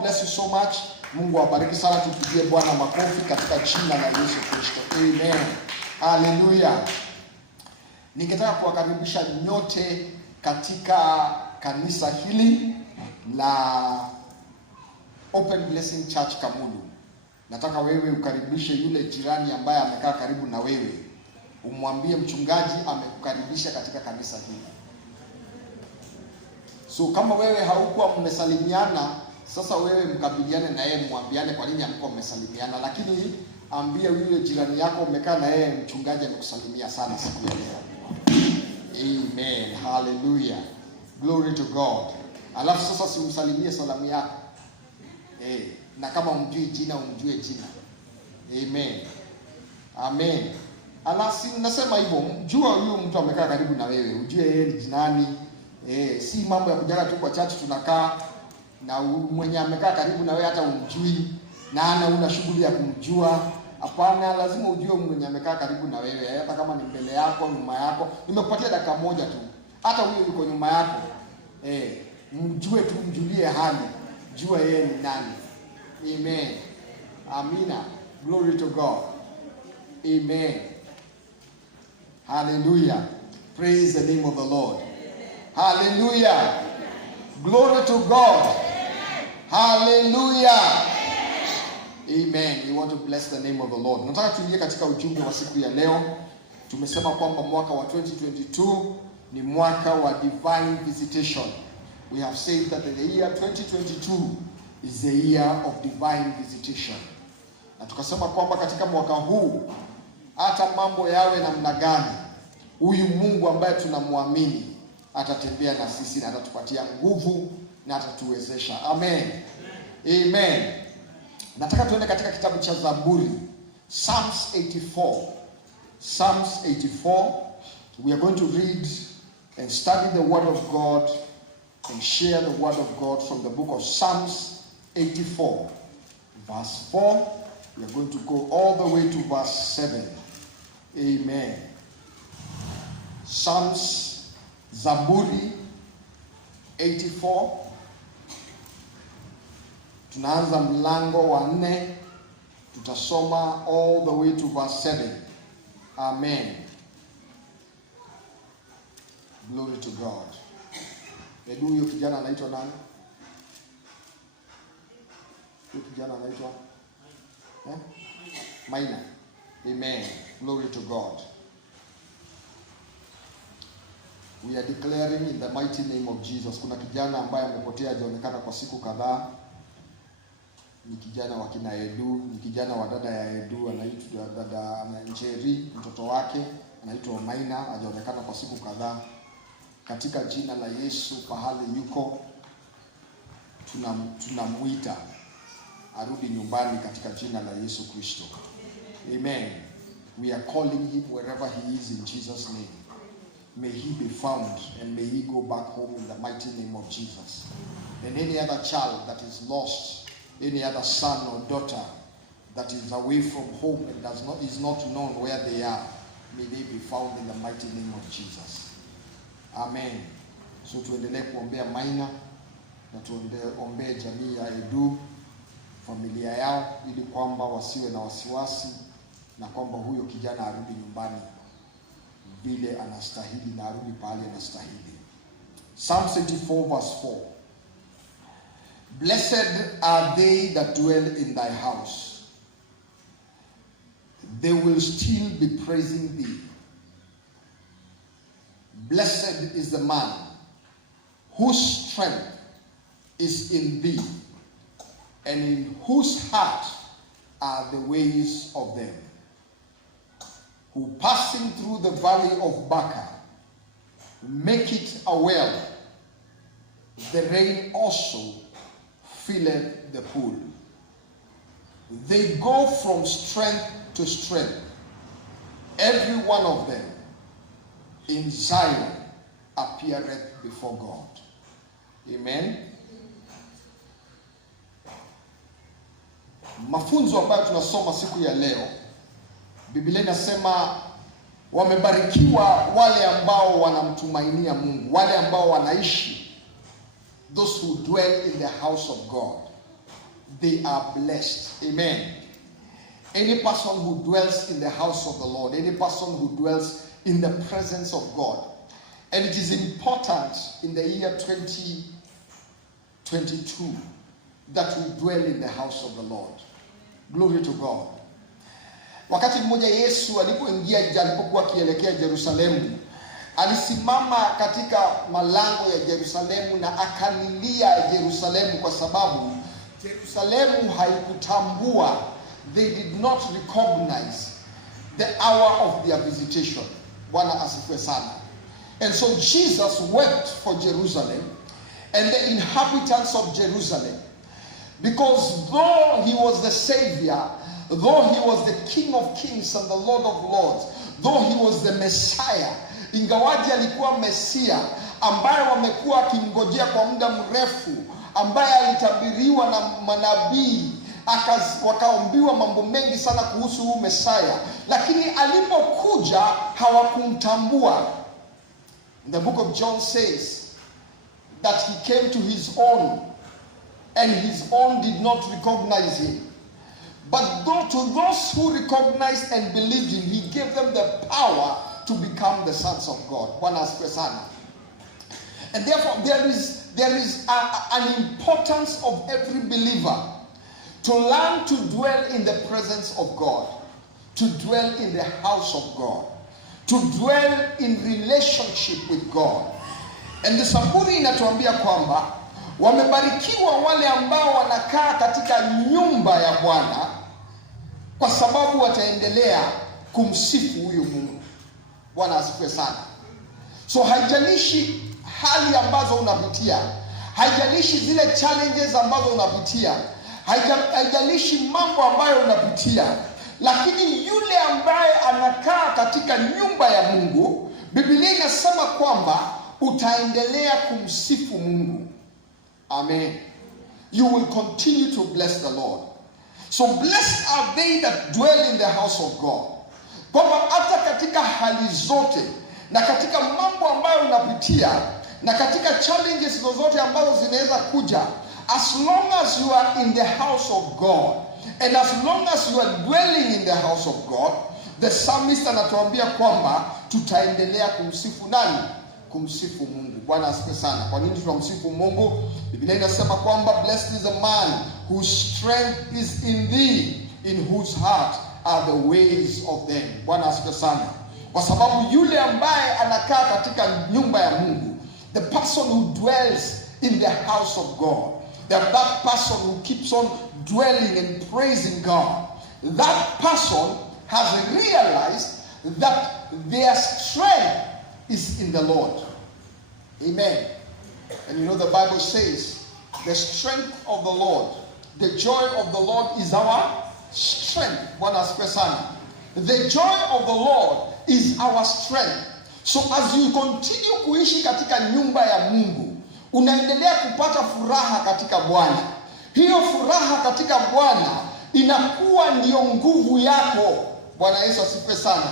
God bless you so much. Mungu awabariki sana. Tupigie Bwana makofi katika jina la Yesu Kristo. Amen. Hallelujah. Ningetaka kuwakaribisha nyote katika kanisa hili la Open Blessing Church Kamulu. Nataka wewe ukaribishe yule jirani ambaye amekaa karibu na wewe. Umwambie mchungaji amekukaribisha katika kanisa hili. So kama wewe haukuwa mmesalimiana, sasa wewe mkabiliane na yeye, mwambiane kwa nini hamkuwa mmesalimiana, lakini ambie yule jirani yako umekaa na yeye, mchungaji amekusalimia sana siku ya leo. Amen. Hallelujah. Glory to God. Alafu sasa simsalimie salamu yako. Na kama umjui jina, umjue jina. Amen. Amen. Alafu nasema hivyo, mjua huyo mtu amekaa karibu na wewe, ujue yeye ni jinani. Si mambo ya kujaga tu kwa church tunakaa na mwenye amekaa karibu na wewe hata umjui na ana una shughuli ya kumjua. Hapana, lazima ujue mwenye amekaa karibu na wewe, hata kama ni mbele yako, nyuma yako. Nimekupatia dakika moja tu. Hata huyo yuko nyuma yako. Mjue tu, mjulie hali. Jua yeye ni nani. Amen. Amina. Glory to God. Amen. Hallelujah. Praise the name of the Lord. Hallelujah. Glory to God. Hallelujah. Amen. We want to bless the name of the Lord. Nataka tuingie katika ujumbe wa siku ya leo. Tumesema kwamba mwaka wa 2022 ni mwaka wa divine visitation. We have said that the year 2022 is the year of divine visitation. Na tukasema kwamba katika mwaka huu hata mambo yawe namna gani, huyu Mungu ambaye tunamwamini atatembea na sisi na atatupatia nguvu na atatuwezesha. Amen. Amen. Nataka tuende katika kitabu cha Zaburi, Psalms 84. Psalms 84. We are going to read and study the word of God and share the word of God from the book of Psalms 84. Verse 4. We are going to go all the way to verse 7. Amen. Psalms, Zaburi 84. Tunaanza mlango wa 4. Tutasoma all the way to verse 7. Amen. Glory to God. Hebu huyo kijana anaitwa nani? Huyo kijana anaitwa Maina. Amen. Glory to God. We are declaring in the mighty name of Jesus. Kuna kijana ambaye amepotea, hajaonekana kwa siku kadhaa. Ni kijana wa kina Edu, ni kijana wa dada ya Edu, anaitwa dada Njeri, mtoto wake anaitwa Maina, hajaonekana kwa siku kadhaa. Katika jina la Yesu, pahali yuko tunamuita arudi nyumbani katika jina la Yesu Kristo. Amen. We are calling him wherever he is in Jesus' name. May he be found and may he go back home in the mighty name of Jesus. And any other child that is lost, any other son or daughter that is away from home and is not known where they are, may they be found in the mighty name of Jesus. Amen. So tuendelee kuombea Maina na tuombee jamii ya Edu, familia yao, ili kwamba wasiwe na wasiwasi na kwamba huyo kijana arudi nyumbani vile anastahili na arudi pale anastahili. Psalm 74 verse 4. Blessed are they that dwell in thy house. They will still be praising thee. Blessed is the man whose strength is in thee, and in whose heart are the ways of them, who passing through the valley of Baca make it a well. The rain also filleth the pool. They go from strength to strength, every one of them in Zion appeareth before God. Amen. Mafunzo ambayo tunasoma siku ya leo, Biblia inasema wamebarikiwa wale ambao wanamtumainia Mungu, wale ambao wanaishi, those who dwell in the house of God. they are blessed. Amen. Any person who dwells in the house of the Lord, any person who dwells in the presence of God. And it is important in the year 2022 that we dwell in the house of the Lord. Glory to God. Wakati mmoja Yesu alipokuwa akielekea Yerusalemu, alisimama katika malango ya Yerusalemu na akalilia Yerusalemu kwa sababu Yerusalemu haikutambua, they did not recognize the hour of their visitation. Bwana asifiwe sana. And so Jesus wept for Jerusalem and the inhabitants of Jerusalem, because though he was the Savior, though he was the King of Kings and the Lord of Lords, though he was the Messiah, ingawaji alikuwa Mesia ambaye wamekuwa akimngojea kwa muda mrefu, ambaye alitabiriwa na manabii, wakaombiwa mambo mengi sana kuhusu huu Messiah, lakini alipokuja hawakumtambua. The book of John says that he came to his own and his own did not recognize him. But to those who recognized and believed him, he gave them the power to become the sons of God. Bwana asifiwe sana. And therefore there is an importance of every believer to learn to dwell in the presence of God, to dwell in the house of God, to dwell in relationship with God. And the Zaburi inatuambia kwamba wamebarikiwa wale ambao wanakaa katika nyumba ya Bwana, kwa sababu wataendelea kumsifu huyu Mungu. Bwana asifiwe sana. So haijalishi hali ambazo unapitia, haijalishi zile challenges ambazo unapitia, haijalishi mambo ambayo unapitia, lakini yule ambaye anakaa katika nyumba ya Mungu, Biblia inasema kwamba utaendelea kumsifu Mungu. Amen. You will continue to bless the Lord. So blessed are they that dwell in the house of God. Kwamba hata katika hali zote na katika mambo ambayo unapitia na katika challenges zozote ambazo zinaweza kuja, as long as you are in the house of God and as long as you are dwelling in the house of God, the psalmist anatuambia kwamba tutaendelea kumsifu nani? Kumsifu Mungu. Bwana asifiwe sana. Kwa nini tunamsifu Mungu? Biblia inasema kwamba blessed is a man whose strength is in thee, in whose heart are the ways of them. Bwana asifiwe sana. Kwa sababu yule ambaye anakaa katika nyumba ya Mungu, the person who dwells in the house of God, that person who keeps on dwelling and praising God, that person has realized that their strength is in the Lord. Amen. And you know the Bible says, the strength of the Lord, the joy of the Lord is our strength. Bwana asifiwe sana. The joy of the Lord is our strength. So as you continue kuishi katika nyumba ya Mungu, unaendelea kupata furaha katika Bwana. Hiyo furaha katika Bwana inakuwa ndiyo nguvu yako. Bwana Yesu asifiwe sana.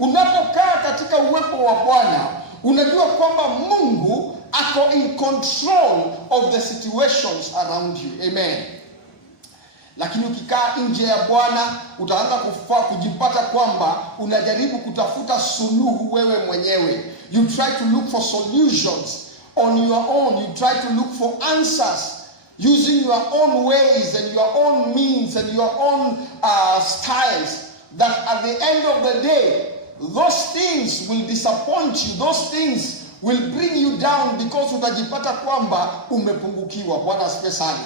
Unapokaa katika uwepo wa Bwana, unajua kwamba Mungu ako in control of the situations around you. Amen. Lakini ukikaa nje ya Bwana, utaanza kujipata kwamba unajaribu kutafuta suluhu wewe mwenyewe. You try to look for solutions on your own. You try to look for answers using your own ways and your own means and your own styles, that at the end of the day, those things will disappoint you. Those things will bring you down, because utajipata kwamba umepungukiwa. Bwana asifiwe sana.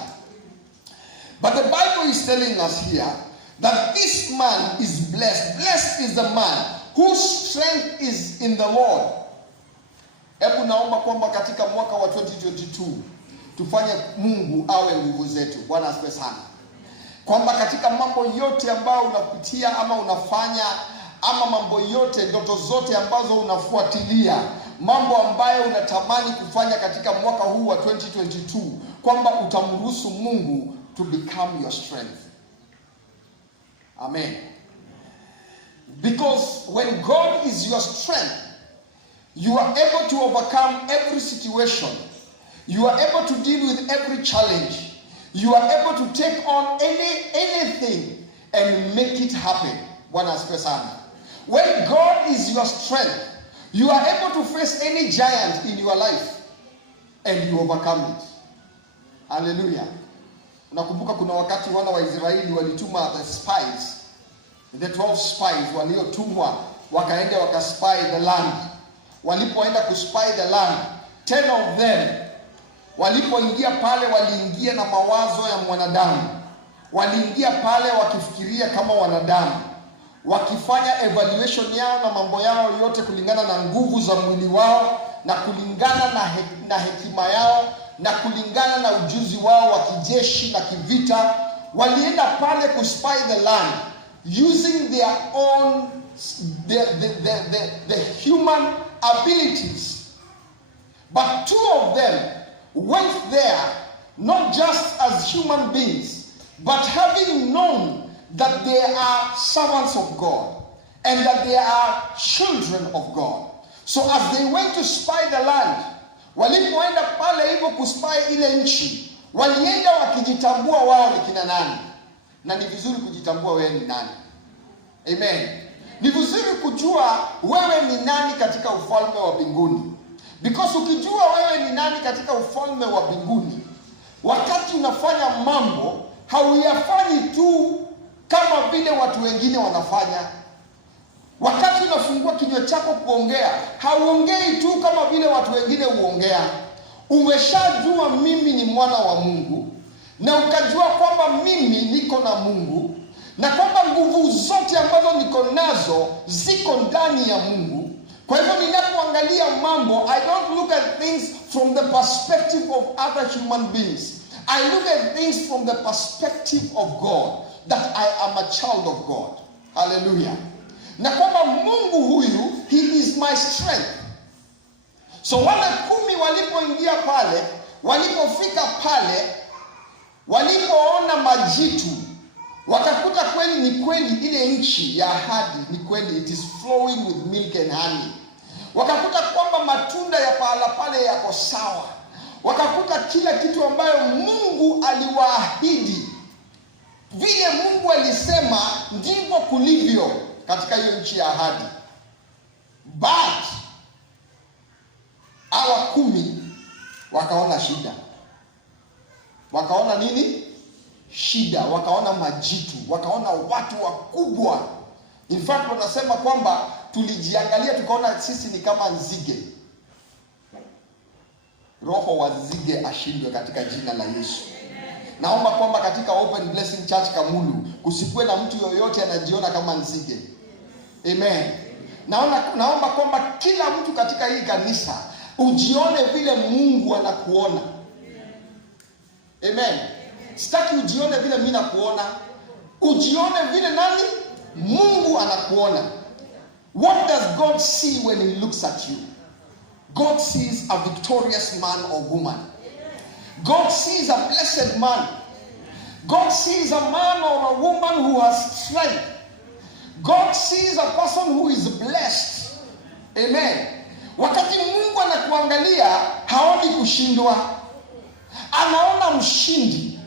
But the Bible is telling us here that this man is blessed. Blessed is the man whose strength is in the Lord. Hebu naomba kwamba katika mwaka wa 2022 tufanye Mungu awe nguvu zetu. Bwana asifiwe sana. Kwamba katika mambo yote ambayo unapitia ama unafanya, ama mambo yote, ndoto zote ambazo unafuatilia, mambo ambayo unatamani kufanya katika mwaka huu wa 2022, kwamba utamruhusu Mungu to become your strength. Amen. Because when God is your strength, you are able to overcome every situation. You are able to deal with every challenge. You are able to take on anything and make it happen. Bwana asifiwe sana. When God is your strength, you are able to face any giant in your life and you overcome it. Hallelujah. Unakumbuka kuna wakati wana wa Israeli walituma the spies, the 12 spies waliotumwa wakaenda wakaspy the land. Walipoenda kuspy the land, 10 of them walipoingia pale waliingia na mawazo ya mwanadamu. Waliingia pale wakifikiria kama wanadamu, wakifanya evaluation yao na mambo yao yote kulingana na nguvu za mwili wao na kulingana na hekima yao na kulingana na ujuzi wao wa kijeshi na kivita. Walienda pale kuspy the land using their own the human abilities. But 2 of them went there not just as human beings, but having known that they are servants of God and that they are children of God. So as they went to spy the land, walipoenda pale hivyo kuspy ile nchi, walienda wakijitambua wao ni kina nani. Na ni vizuri kujitambua wewe ni nani. Amen. Ni vizuri kujua wewe ni nani katika ufalme wa mbinguni. Because ukijua wewe ni nani katika ufalme wa mbinguni, wakati unafanya mambo, hauyafanyi tu kama vile watu wengine wanafanya. Wakati unafungua kinywa chako kuongea, hauongei tu kama vile watu wengine huongea. Umeshajua mimi ni mwana wa Mungu, na ukajua kwamba mimi niko na Mungu, na kwamba nguvu zote ambazo niko nazo ziko ndani ya Mungu. Kwa hivyo ninapoangalia mambo, I don't look at things from the perspective of other human beings. I look at things from the perspective of God, that I am a child of God. Hallelujah. Na kwamba Mungu huyu, he is my strength. So wale 10 walipoingia pale, walipofika pale, walipoona majitu, wakakuta kweli ni kweli ile nchi ya ahadi ni kweli, it is flowing with milk and honey. Wakakuta kwamba matunda ya pahala pale yako sawa. Wakakuta kila kitu ambayo Mungu aliwaahidi, vile Mungu alisema ndivyo kulivyo katika hiyo nchi ya ahadi. But hawa 10 wakaona shida. Wakaona nini? Shida. Wakaona majitu, wakaona watu wakubwa. In fact wanasema kwamba tulijiangalia tukaona sisi ni kama nzige. Roho wa nzige ashindwe katika jina la Yesu. Naomba kwamba katika Open Blessing Church Kamulu kusikuwe na mtu yoyote anajiona kama nzige. Amen. Naomba kwamba kila mtu katika hii kanisa ujione vile Mungu anakuona. Amen. Sitaki ujione vile mimi nakuona. Ujione vile nani? Mungu anakuona. What does God see when he looks at you? God sees a victorious man or woman. God sees a blessed man. God sees a man or a woman who has strength. God sees a person who is blessed. Amen. Wakati Mungu anakuangalia, haoni kushindwa. Anaona mshindi.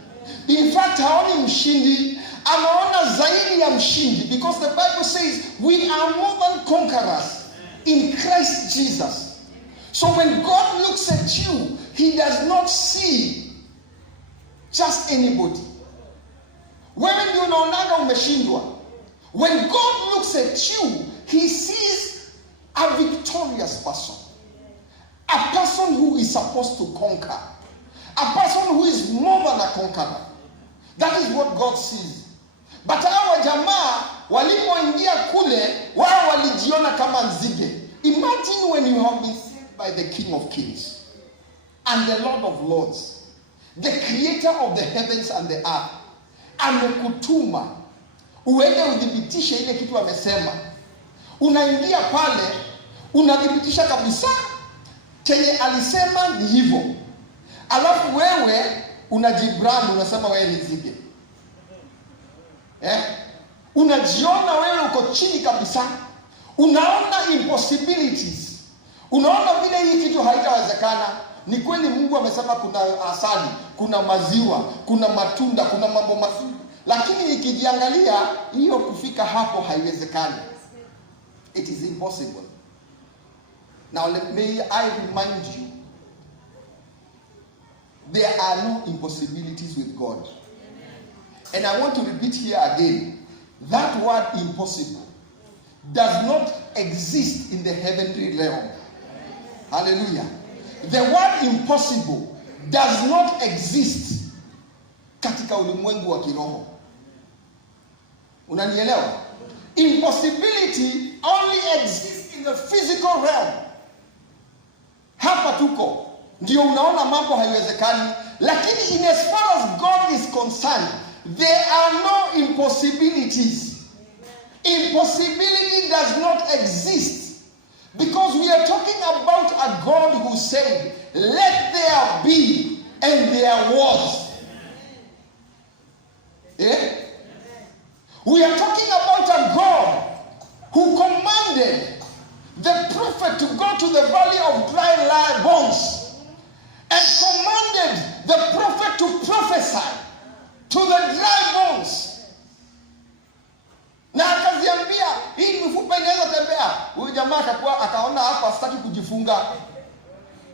In fact, haoni mshindi, anaona zaidi ya mshindi, because the Bible says we are more than conquerors in Christ Jesus. So when God looks at you, he does not see just anybody. Wewe ndio unaonaga umeshindwa. When God looks at you, he sees a victorious person. A person who is supposed to conquer. A person who is more than a conqueror. That is what God sees. But hawa jamaa walipoingia kule, wao walijiona kama nzige. Imagine when you have been saved by the King of Kings and the Lord of Lords, the creator of the heavens and the earth, amekutuma uende udhibitishe ile kitu amesema. Unaingia pale, unadhibitisha kabisa chenye alisema ni hivyo. Alafu wewe unajibrand, unasema wewe ni nzige. Unajiona wewe uko chini kabisa. Unaona impossibilities. Unaona vile hii kitu haitawezekana. Ni kweli Mungu amesema kuna asali, kuna maziwa, kuna matunda, kuna mambo mazuri. Lakini ikijiangalia hiyo kufika hapo haiwezekani. It is impossible. Now may I remind you, there are no impossibilities with God. And I want to repeat here again, that word impossible does not exist in the heavenly realm. Hallelujah. The word impossible does not exist katika ulimwengu wa kiroho. Unanielewa? Impossibility only exists in the physical realm. Hapa tuko ndio unaona mambo haiwezekani, lakini in as far as God is concerned, there are no impossibilities. Impossibility does not exist. Because we are talking about a God who said, let there be, and there was. Yeah? We are talking about a God who commanded the prophet to go to the valley of dry bones and commanded the prophet to prophesy to the dry bones. Na akaziambia hii mifupa inaweza tembea. Huyu jamaa akaona hapa sitaki kujifunga.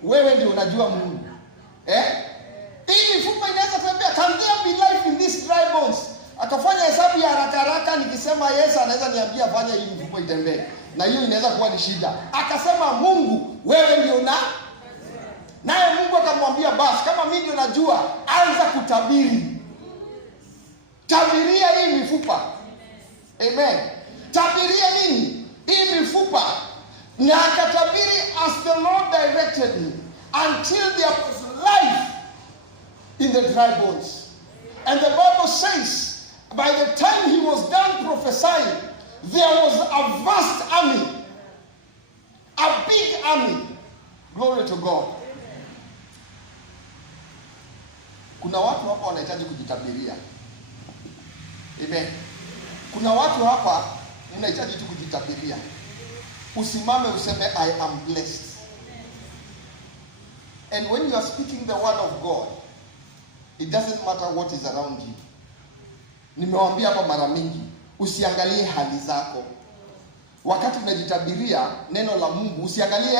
Wewe ndio unajua Mungu. Hii mifupa inaweza tembea. Can there be life in these dry bones? Akafanya hesabu ya haraka nikisema Yesu anaweza niambia fanya hii mifupa itembee. Na hiyo inaweza kuwa ni shida. Akasema Mungu, wewe ndio naye Mungu akamwambia basi kama mimi ndio najua, anza kutabiri. Tabiria hii mifupa. Amen. Tabiria nini? Hii mifupa. Na akatabiri as the Lord directed him until there was life in the dry bones. And the Bible says by the time he was done prophesying, there was a vast army. A big army. Glory to God. Kuna watu hapa wanahitaji kujitabiria. Amen. Kuna watu hapa mnahitaji tu kujitabiria. Usimame useme I am blessed. And when you are speaking the word of God, it doesn't matter what is around you. Nimewaambia hapa mara mingi, usiangalie hali zako. Wakati unajitabiria neno la Mungu, usiangalie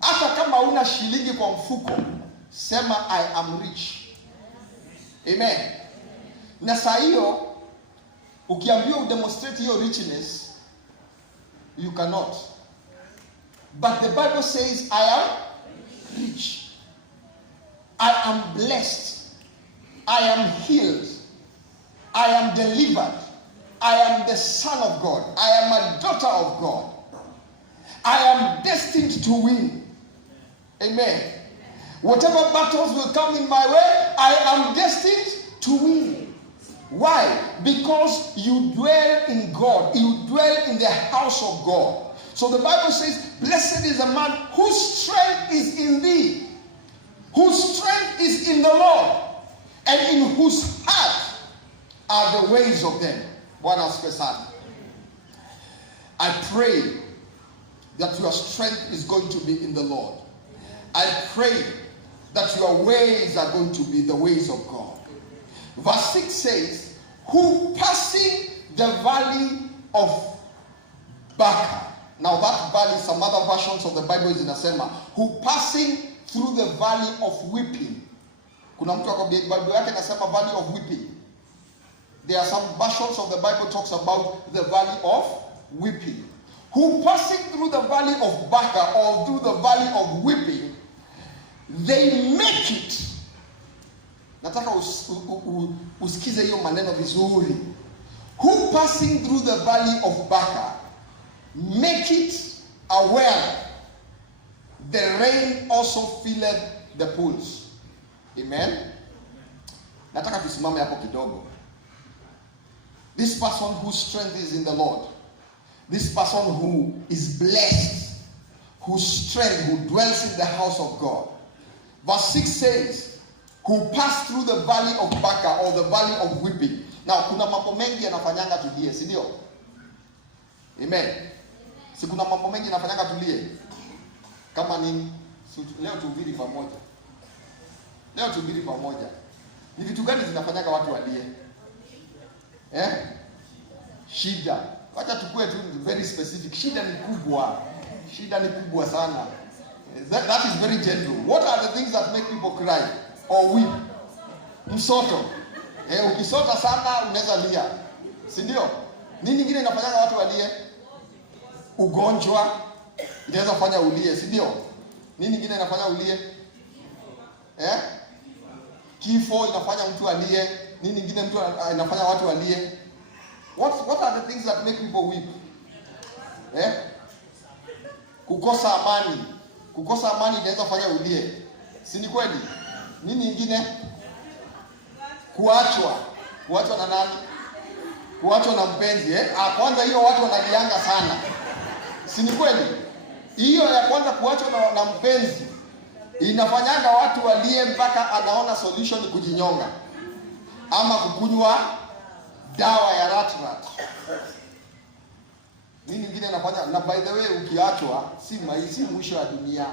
hata kama una shilingi kwa mfuko, sema I am rich. Amen. Na saa hiyo ukiambiwa udemonstrate your richness, you cannot. But the Bible says I am rich. I am blessed. I am healed. I am delivered. I am the son of God. I am a daughter of God. I am destined to win. Amen. Whatever battles will come in my way, I am destined to win. Why? Because you dwell in God. You dwell in the house of God. So the Bible says, blessed is a man whose strength is in thee, whose strength is in the Lord, and in whose heart are the ways of them. Bwana asifiwe sana. I pray that your strength is going to be in the Lord. I pray that your ways are going to be the ways of God. Verse 6 says, who passing the valley of Baca. Now that valley, some other versions of the Bible is inasema, who passing through the valley of weeping. Kuna mtu kwa Bible yake inasema valley of weeping. There are some versions of the Bible talks about the valley of weeping. Who passing through the valley of Baca or through the valley of weeping, they make it. Nataka usikize hiyo maneno vizuri. Who passing through the valley of Baca, make it a well. The rain also filled the pools. Amen. Nataka tusimame hapo kidogo. This person whose strength is in the Lord, this person who is blessed, whose strength, who dwells in the house of God. Verse 6 says, who passed through the valley of Baca or the valley of weeping. Now, kuna mambo mengi yanafanyanga tulie, si ndio? Amen. Si kuna mambo mengi yanafanyanga tulie. Kama nini? Leo tuhubiri pamoja. Leo tuhubiri pamoja. Ni vitu gani zinafanyaga watu walie? Shida. Wacha tukue tu very specific. Shida ni kubwa. Shida ni kubwa sana. That is very gentle. What are the things that make people cry or weep? Msoto. Ukisota sana unaweza lia. Si ndio? Nini nyingine inafanyaga watu walie? Ugonjwa inaweza fanya ulie, si ndio? Nini nyingine inafanya ulie? Kifo inafanya mtu alie. Nini nyingine mtu inafanya watu walie? What are the things that make people weep? Kukosa amani. Kukosa amani inaweza fanya ulie. Si ni kweli? Nini nyingine? Kuachwa. Kuachwa na nani? Kuachwa na mpenzi, Kwanza hiyo watu wanalianga sana. Si ni kweli? Hiyo ya kwanza kuachwa na mpenzi inafanyaga watu walie mpaka anaona solution kujinyonga ama kukunywa dawa ya rat. Nini nyingine inafanya? Na by the way, ukiachwa si mwisho wa dunia.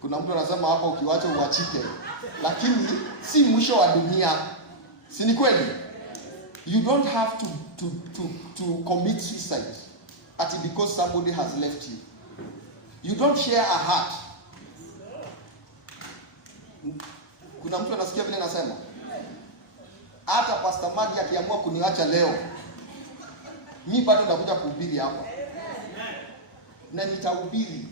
Kuna mtu anasema hapo ukiachwa uachike. Lakini si mwisho wa dunia. Si ni kweli? You don't have to commit suicide because somebody has left you. You don't share a heart. Kuna mtu anasikia vile nasema? Hata Pastor Madi akiamua kuniacha leo, mimi bado nitakuja kuhubiri hapa. Na nitahubiri.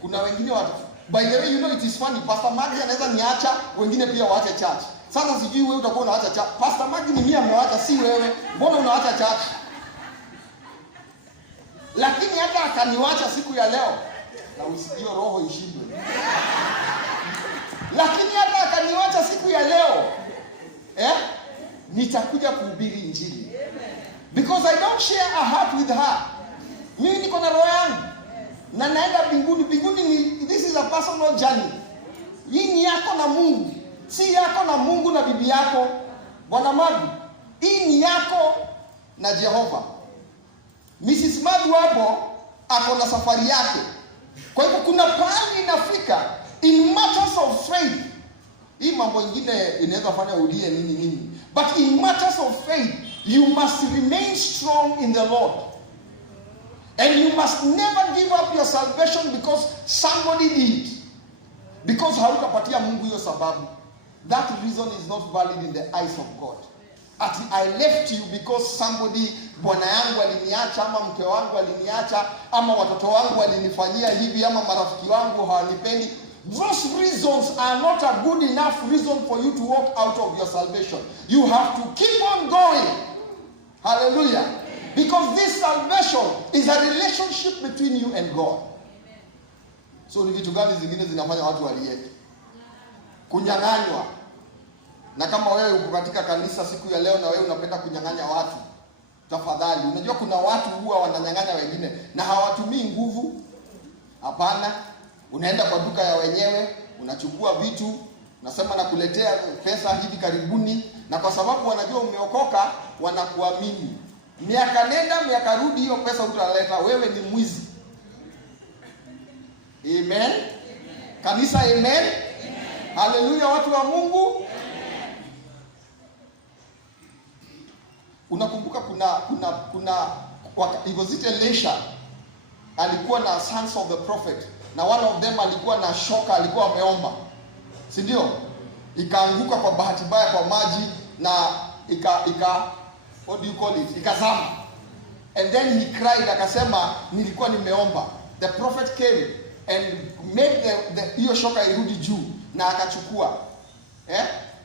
Kuna wengine watu, by the way, you know it is funny, Pastor Madi anaweza niacha, wengine pia waache church. Sasa sijui wewe utakuwa unaacha church. Pastor Madi ni mimi amewaacha, si wewe. Mbona unaacha church? Lakini hata akaniacha siku ya leo, na usikie roho ishindwe. Lakini hata akaniacha siku ya leo, nitakuja kuhubiri injili. Because I don't share a heart with her. Mimi niko na roho yangu na naenda mbinguni. Mbinguni ni, this is a personal journey. Hii ni yako na Mungu. Si yako na Mungu na bibi yako Bwana Madu. Hii ni yako na Jehova. Mrs. Madu hapo ako na safari yake. Kwa hivyo kuna pahali inafika in matters of faith. Hii mambo ingine inaweza fanya ulie nini. But in matters of faith, you must remain strong in the Lord. And you must never give up your salvation because somebody did. Because hautapatia Mungu hiyo sababu. That reason is not valid in the eyes of God. I left you because somebody, bwana yangu aliniacha, ama mke wangu aliniacha, ama watoto wangu walinifanyia hivi, ama marafiki wangu hawanipendi. Those reasons are not a good enough reason for you to walk out of your salvation. You have to keep on going. Hallelujah. Because this salvation is a relationship between you and God. So ni vitu gani zingine zinafanya watu walie? Kunyang'anywa. Na kama wewe uko katika kanisa siku ya leo na wewe unapenda kunyang'anya watu, tafadhali. Unajua kuna watu huwa wananyang'anya wengine na hawatumii nguvu. Hapana. Unaenda kwa duka ya wenyewe, unachukua vitu, unasema nakuletea pesa hivi karibuni, na kwa sababu wanajua umeokoka, wanakuamini. Miaka nenda miaka rudi, hiyo pesa utaleta, wewe ni mwizi. Amen. Kanisa amen. Haleluya, watu wa Mungu. Unakumbuka kuna Ivozite Lesha alikuwa na sons of the prophet, na one of them alikuwa na shoka, alikuwa ameomba, si ndio? Ikaanguka kwa bahati mbaya kwa maji na what do you call it, ikazama. And then he cried, akasema nilikuwa nimeomba. The prophet came and made hiyo shoka irudi juu na akachukua.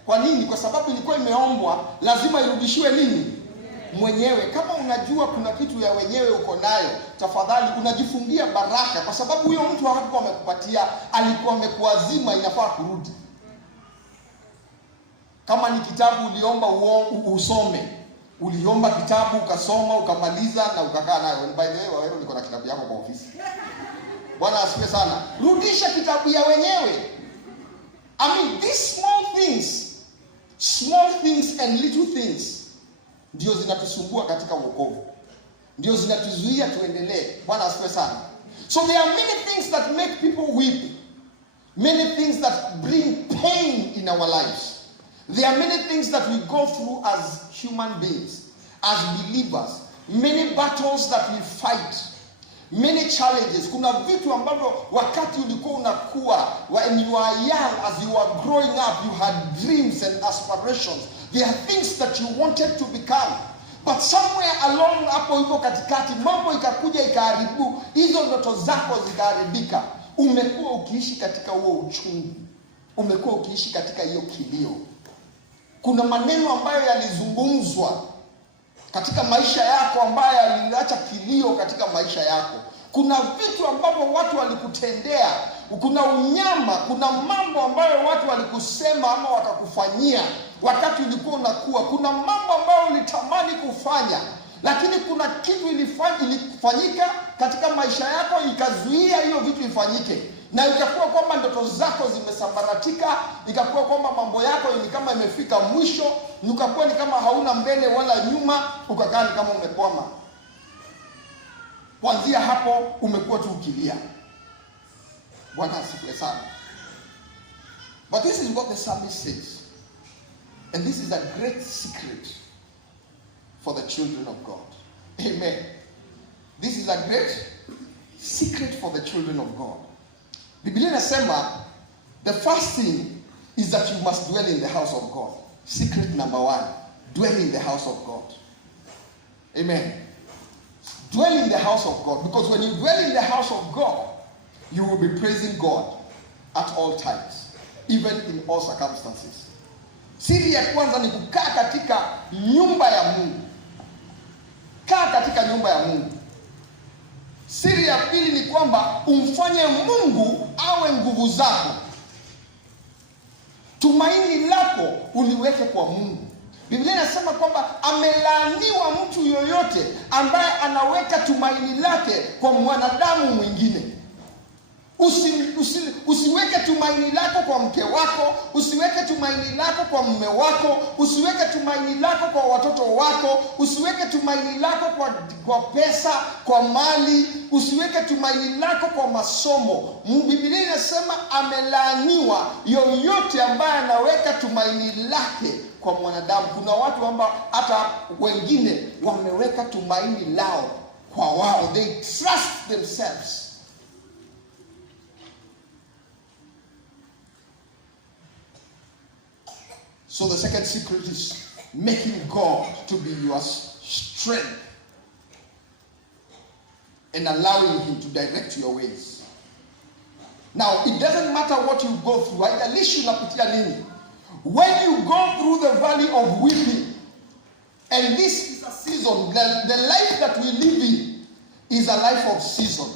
Kwa nini? Kwa sababu ilikuwa imeombwa, lazima irudishiwe nini? Mwenyewe. Kama unajua kuna kitu ya wenyewe uko nayo, tafadhali unajifungia baraka, kwa sababu huyo mtu hakuwa amekupatia, alikuwa amekuazima, inafaa kurudi. Kama ni kitabu uliomba usome, uliomba kitabu ukasoma ukamaliza na ukakaa nayo. And by the way, wewe niko na kitabu yako kwa ofisi. Bwana asifiwe sana. Rudisha kitabu ya wenyewe. I mean, these small things and little things ndio zinatusumbua katika wokovu. ndio zinatuzuia tuendelee. Bwana asifiwe sana. So there are many things that make people weep. Many things that bring pain in our lives. There are many things that we go through as human beings, as believers. Many battles that we fight. Many challenges. Kuna vitu ambavyo wakati ulikuwa unakuwa, when you are young, as you are growing up, you had dreams and aspirations. There are things that you wanted to become. But somewhere along hapo hivyo katikati, mambo ikakuja ikaharibu, hizo ndoto zako zikaharibika. Umekuwa ukiishi katika huo uchungu. Umekuwa ukiishi katika hiyo kilio. Kuna maneno ambayo yalizungumzwa katika maisha yako ambayo yaliacha kilio katika maisha yako. Kuna vitu ambavyo watu walikutendea, kuna unyama, kuna mambo ambayo watu walikusema ama wakakufanyia wakati ulikuwa unakuwa. Kuna mambo ambayo ulitamani kufanya, lakini kuna kitu ilifanyika katika maisha yako ikazuia hiyo vitu ifanyike. Na ikakuwa kwamba ndoto zako zimesambaratika, ikakuwa kwamba mambo yako ni kama imefika mwisho, ukakuwa ni kama hauna mbele wala nyuma, ukakaa ni kama umekwama. Kuanzia hapo umekuwa tu ukilia. Bwana asifiwe sana. But this is what the psalmist says. And this is a great secret for the children of God. Amen. This is a great secret for the children of God. Biblia inasema the first thing is that you must dwell in the house of God. Secret number 1, dwell in the house of God. Amen. Dwell in the house of God, because when you dwell in the house of God, you will be praising God at all times, even in all circumstances. Siri ya kwanza ni kukaa katika nyumba ya Mungu. Kaa katika nyumba ya Mungu. Siri ya pili ni kwamba umfanye Mungu awe nguvu zako. Tumaini lako uliweke kwa Mungu. Biblia inasema kwamba amelaaniwa mtu yoyote ambaye anaweka tumaini lake kwa mwanadamu mwingine. Usiweke tumaini lako kwa mke wako, usiweke tumaini lako kwa mume wako, usiweke tumaini lako kwa watoto wako, usiweke tumaini lako kwa pesa, kwa mali, usiweke tumaini lako kwa masomo. Biblia inasema amelaaniwa yoyote ambaye anaweka tumaini lake kwa mwanadamu. Kuna watu ambao hata wengine wameweka tumaini lao kwa wao. They trust themselves. So the second secret is making God to be your strength and allowing Him to direct your ways. Now, it doesn't matter what you go through. At least you napitia nini. When you go through the valley of weeping, and this is a season, the life that we live in is a life of season.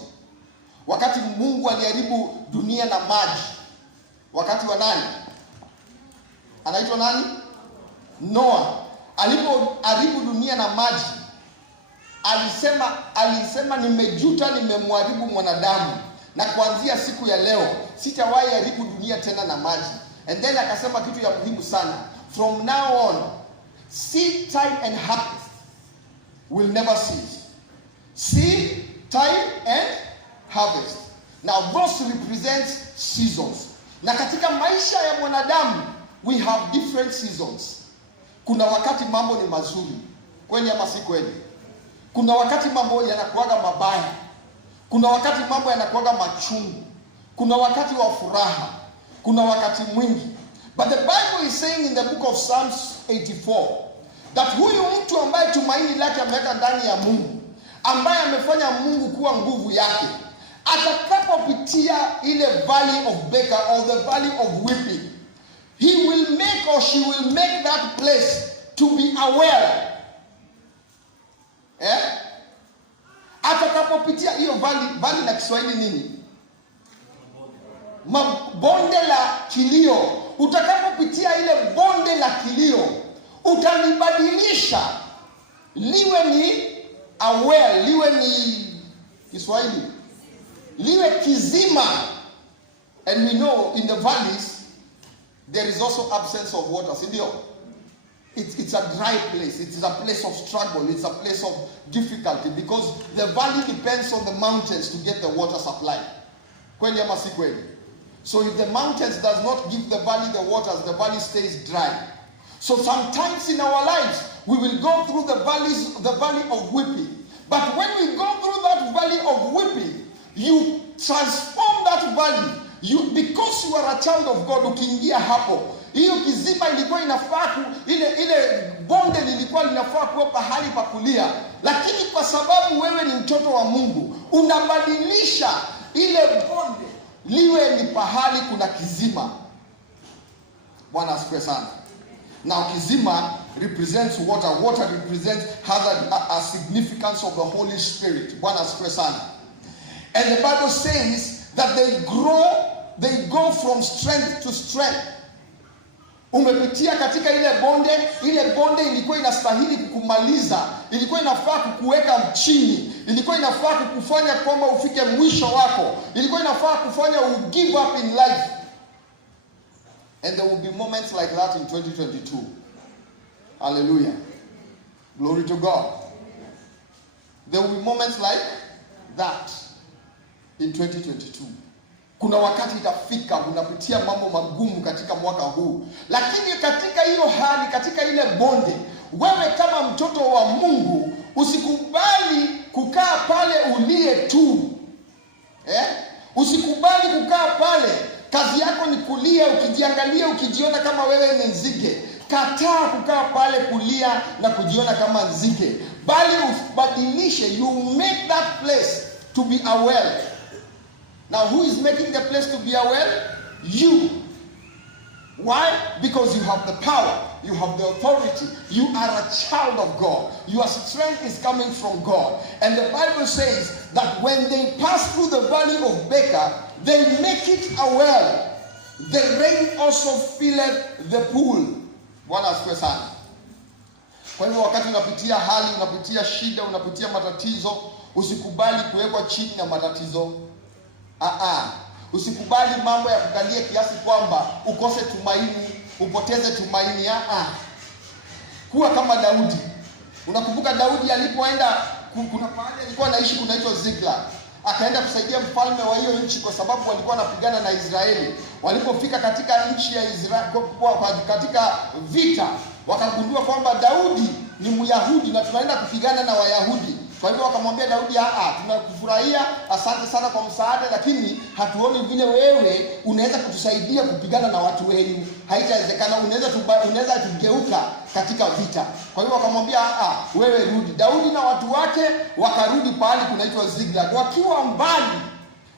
Wakati Mungu aliharibu dunia na maji, wakati wa nani? Anaitwa nani? Noah. Alipoharibu dunia na maji, alisema nimejuta, nimemharibu mwanadamu, na kuanzia siku ya leo sitawahi haribu dunia tena na maji. And then akasema kitu ya muhimu sana. From now on, seed time and harvest will never cease. Seed time and harvest. Now those represent seasons. Na katika maisha ya mwanadamu we have different seasons. Kuna wakati mambo ni mazuri, kweli ama si kweli? Kuna wakati mambo yanakuwaga mabaya. Kuna wakati mambo yanakuwaga machungu. Kuna wakati wa furaha. Kuna wakati mwingi. But the Bible is saying in the book of Psalms 84 that huyu mtu ambaye tumaini lake ameweka ndani ya Mungu, ambaye amefanya Mungu kuwa nguvu yake, atakapopitia ile valley of Baker or the valley of weeping, he will make or she will make that place to be aware. Atakapopitia hiyo valley na Kiswahili nini? Bonde la kilio. Utakapopitia ile bonde la kilio, utalibadilisha liwe ni aware, liwe ni Kiswahili, liwe kizima. And we know in the valleys there is also absence of water, si ndio? It's a dry place. It is a place of struggle. It's a place of difficulty because the valley depends on the mountains to get the water supply. Kweli ama si kweli? So if the mountains does not give the waters, the valley stays dry. So sometimes in our lives, we will go through the valley of weeping. But when we go through that valley of weeping, you transform that valley. Because you are a child of God, ukiingia hapo, hiyo kiziba ilikuwa inafaa ile bonde lilikuwa linafaa kuwa pahali pa kulia, lakini kwa sababu wewe ni mtoto wa Mungu, unabadilisha ile bonde liwe ni pahali kuna kizima. Bwana asifiwe sana. Now kizima represents water. Water has a significance of the Holy Spirit. Bwana asifiwe sana. And the Bible says that they go from strength to strength. Umepitia katika ile bonde ilikuwa inastahili kukumaliza, ilikuwa inafaa kukuweka chini, ilikuwa inafaa kukufanya kwamba ufike mwisho wako, ilikuwa inafaa kufanya give up in life. And there will be moments like that in 2022. Hallelujah. Glory to God. There will be moments like that in 2022. Kuna wakati itafika unapitia mambo magumu katika mwaka huu. Lakini katika hiyo hali, katika ile bonde, wewe kama mtoto wa Mungu, usikubali kukaa pale ulie tu. Usikubali kukaa pale. Kazi yako ni kulia, ukijiangalia, ukijiona kama wewe ni nzige. Kataa kukaa pale kulia na kujiona kama nzige. Bali ubadilishe, you make that place to be a well. Now, who is making the place to be a well? You. Why? Because you have the power. You have the authority. You are a child of God. Your strength is coming from God. And the Bible says that when they pass through the valley of Baca, they make it a well. The rain also filleth the pool. Bwana asifiwe sana. Kwa hivyo wakati unapitia hali, unapitia shida, unapitia matatizo, usikubali kuwekwa chini na matatizo. Usikubali mambo ya kukalia kiasi kwamba ukose tumaini, upoteze tumaini. Kuwa kama Daudi. Unakumbuka Daudi alipoenda, kuna pahali alikuwa anaishi kunaitwa Ziklag. Akaenda kusaidia mfalme wa hiyo nchi kwa sababu walikuwa wanapigana na Israeli. Walipofika katika nchi ya Israeli katika vita, wakagundua kwamba Daudi ni Myahudi na tunaenda kupigana na Wayahudi. Kwa hivyo wakamwambia Daudi, tunakufurahia, asante sana kwa msaada, lakini hatuoni vile wewe unaweza kutusaidia kupigana na watu wenu. Haitawezekana, unaweza tugeuka katika vita. Kwa hivyo wakamwambia, wewe rudi. Daudi na watu wake wakarudi pahali kunaitwa Ziklag. Wakiwa mbali,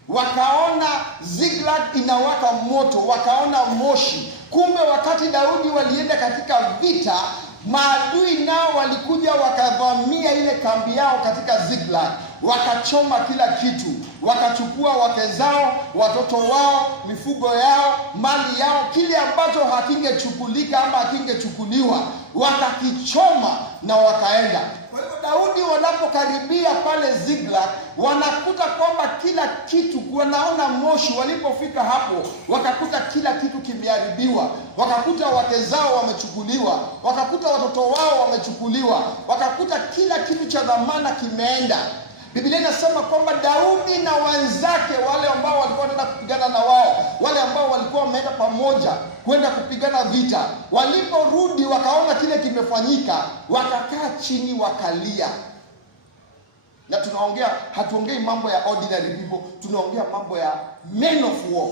wakaona Ziklag inawaka moto, wakaona moshi. Kumbe wakati Daudi walienda katika vita, maadui nao walikuja wakavamia ile kambi yao katika Ziklag, wakachoma kila kitu, wakachukua wake zao, watoto wao, mifugo yao, mali yao, kile ambacho hakingechukulika ama hakingechukuliwa, wakakichoma na wakaenda. Kwa hivyo Daudi wanapokaribia pale Ziklag, wanakuta kwamba kila kitu, wanaona moshi. Walipofika hapo, wakakuta kila kitu kimeharibiwa, wakakuta wake zao wamechukuliwa, wakakuta watoto wao wamechukuliwa, wakakuta kila kitu cha dhamana kimeenda. Biblia inasema kwamba Daudi na wenzake, wale ambao walikuwa wanaenda kupigana na wao, wale ambao walikuwa wameenda pamoja kwenda kupigana vita, waliporudi wakaona kile kimefanyika, wakakaa chini wakalia. Na hatuongei mambo ya ordinary people, tunaongea mambo ya men of war.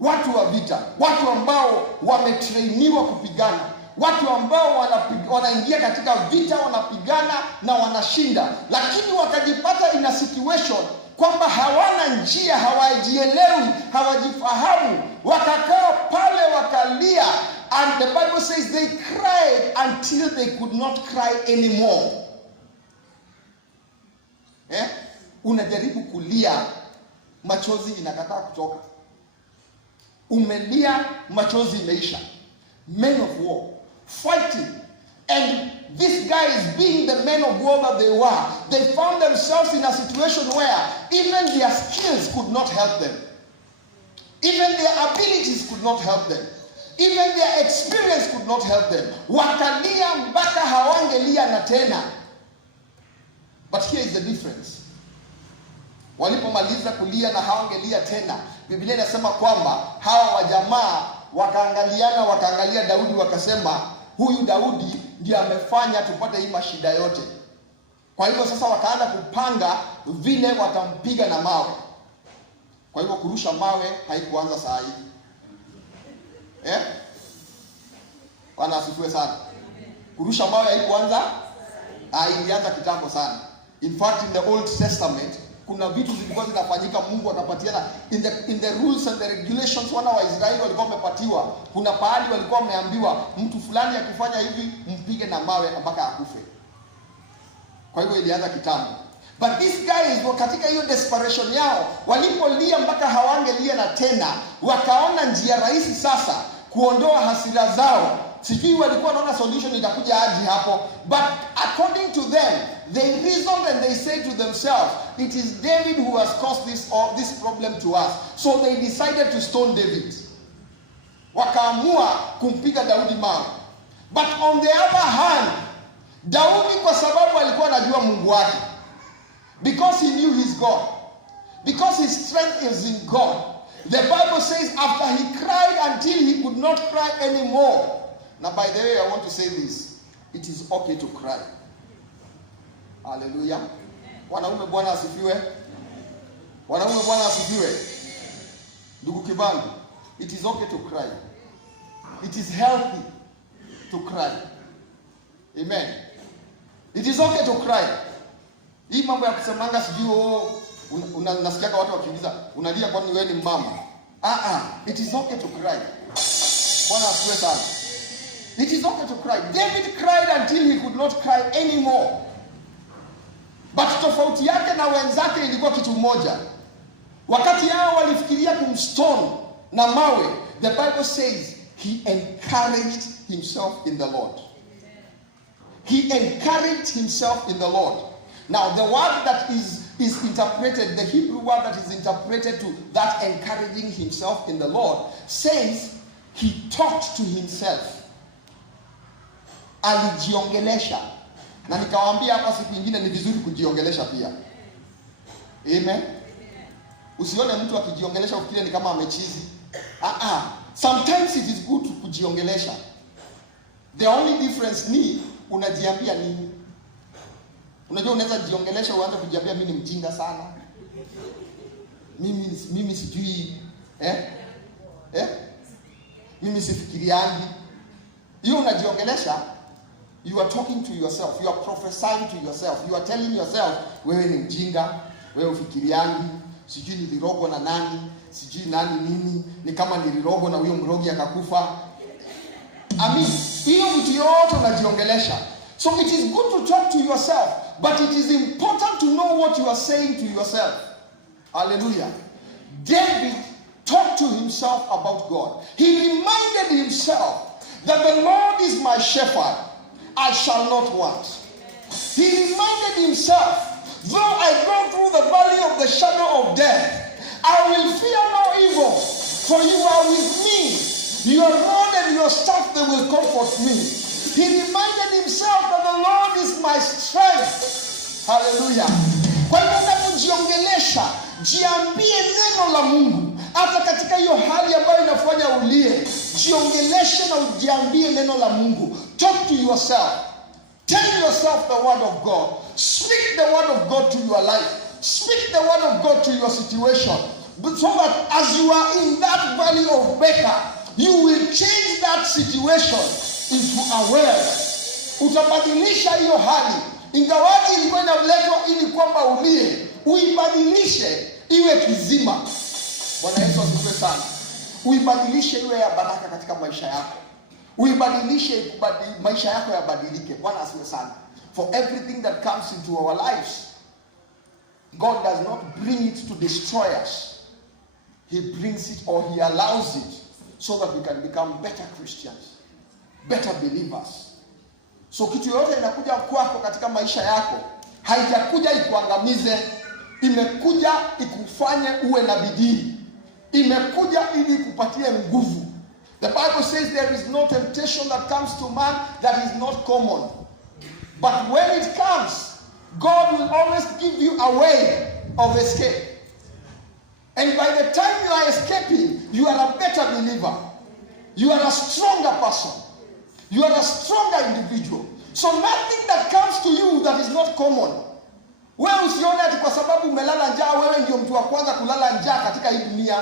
Watu wa vita, watu ambao wametrainiwa kupigana, watu ambao wanaingia katika vita, wanapigana na wanashinda, lakini wakajipata in a situation kwamba hawana njia, hawajielewi, hawajifahamu, wakakaa pale wakalia. And the Bible says they cried until they could not cry anymore. Unajaribu kulia, machozi inakataa kutoka. Umelia, machozi imeisha. Men of war fighting, and these guys, being the men of war that they were, they found themselves in a situation where even their skills could not help them, even their abilities could not help them, Even their experience could not help them. Wakalia mpaka hawangelia na tena. But here is the difference. Walipomaliza kulia na hawangelia tena, Biblia inasema kwamba hawa wajamaa wakaangalia Daudi wakasema, huyu Daudi ndiye amefanya tupate hii mashida yote. Kwa hivyo sasa wakaanza kupanga vile watampiga na mawe. Kwa hivyo kurusha mawe haikuanza saa hii. Bwana asifiwe sana. Kurusha mawe haikuanza, ilianza kitambo sana. In fact, in the Old Testament kuna vitu zilikuwa zinafanyika, Mungu akapatiana in the rules and the regulations. Wana wa Israeli walikuwa wamepatiwa, kuna pahali walikuwa wameambiwa mtu fulani akifanya hivi mpige na mawe mpaka akufe. Kwa hivyo ilianza kitambo. But these guys katika hiyo desperation yao, walipolia mpaka hawangelia na tena, wakaona njia rahisi sasa kuondoa hasira zao. Sijui walikuwa wanaona solution itakuja aje hapo, but according to them, they reasoned and they said to themselves, it is David who has caused this problem to us. So they decided to stone David. Wakaamua kumpiga Daudi mawe. But on the other hand, Daudi kwa sababu alikuwa anajua Mungu wake, because he knew his God, because his strength is in God, the Bible says after he cried until he could not cry anymore. Now, by the way, I want to say this. It is okay to cry. Hallelujah. Wanaume Bwana asifiwe. Wanaume Bwana asifiwe. Ndugu Kibangu, it is okay to cry. It is healthy to cry. Amen. It is okay to cry. Hii mambo ya kusemanga sijui unasikia watu wakiuliza unalia kwani wewe ni mama? It is okay to cry. Bwana asifiwe sana. It is okay to cry. David cried until he could not cry anymore. But tofauti yake na wenzake ilikuwa kitu moja. Wakati hao walifikiria kumstone na mawe, the Bible says he encouraged himself in the Lord. He encouraged himself in the Lord. Now the word that is interpreted, the Hebrew word that is interpreted to that encouraging himself in the Lord, says he talked to himself. Alijiongelesha. Na nikawaambia hapa siku nyingine ni vizuri kujiongelesha pia. Amen. Usione mtu akijiongelesha ufikiri ni kama amechizi. Sometimes it is good kujiongelesha. The only difference ni unajiambia nini. Unajua unaweza jiongelesha uanze kujiambia mimi ni mjinga sana. Mimi sijui mimi sifikiriani. Hiyo unajiongelesha. You are talking to yourself. You are prophesying to yourself. You are telling yourself, wewe ni mjinga, wewe ufikiriani, sijui nilirogwa na nani, sijui nani nini, ni kama nilirogwa na huyo mrogi akakufa. Hiyo vitu yote unajiongelesha. So it is good to talk to yourself, but it is important to know what you are saying to yourself. Hallelujah. David talked to himself about God. He reminded himself that the Lord is my shepherd, I shall not want. He reminded himself, though I go through the valley of the shadow of death, I will fear no evil, for you are with me. Your rod and your staff, they will comfort me. He reminded himself that the Lord is my strength. Hallelujah. Kwa hivyo unapojiongelesha, jiambie neno la Mungu. Hata katika hiyo hali ambayo inafanya ulie, jiongeleshe na ujiambie neno la Mungu. Talk to yourself. Tell yourself the word of God. Speak the word of God to your life. Speak the word of God to your situation. But so that as you are in that valley of Baca, you will change that situation into a well. Utabadilisha hiyo hali. Ingawaji ilikuwa inaletwa ili kwamba ulie, uibadilishe iwe kizima. Bwana Yesu asifiwe sana. Uibadilishe iwe ya baraka katika maisha yako. Uibadilishe maisha yako yabadilike. Bwana asifiwe sana. For everything that comes into our lives, God does not bring it to destroy us. He brings it, or he allows it, so that we can become better Christians, better believers. So kitu yote inakuja kwako katika maisha yako, haijakuja ikuangamize, imekuja ikufanye uwe na bidii. Imekuja ili kupatie nguvu. The Bible says there is no temptation that comes to man that is not common. But when it comes, God will always give you a way of escape. And by the time you are escaping, you are a better believer. You are a stronger person. You are a stronger individual. So nothing that comes to you that is not common. Wewe usione ati kwa sababu umelala njaa wewe ndio mtu wa kwanza kulala njaa katika hii dunia.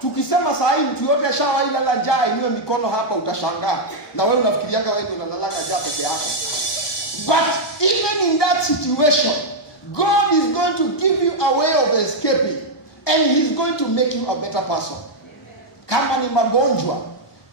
Tukisema saa hii mtu yote ashawahi lala njaa, inue mikono hapa utashangaa. Na wewe unafikiriaga wewe ndio unalala njaa peke yako. But even in that situation, God is going to give you a way of escaping, and He's going to make you a better person. Kama ni magonjwa,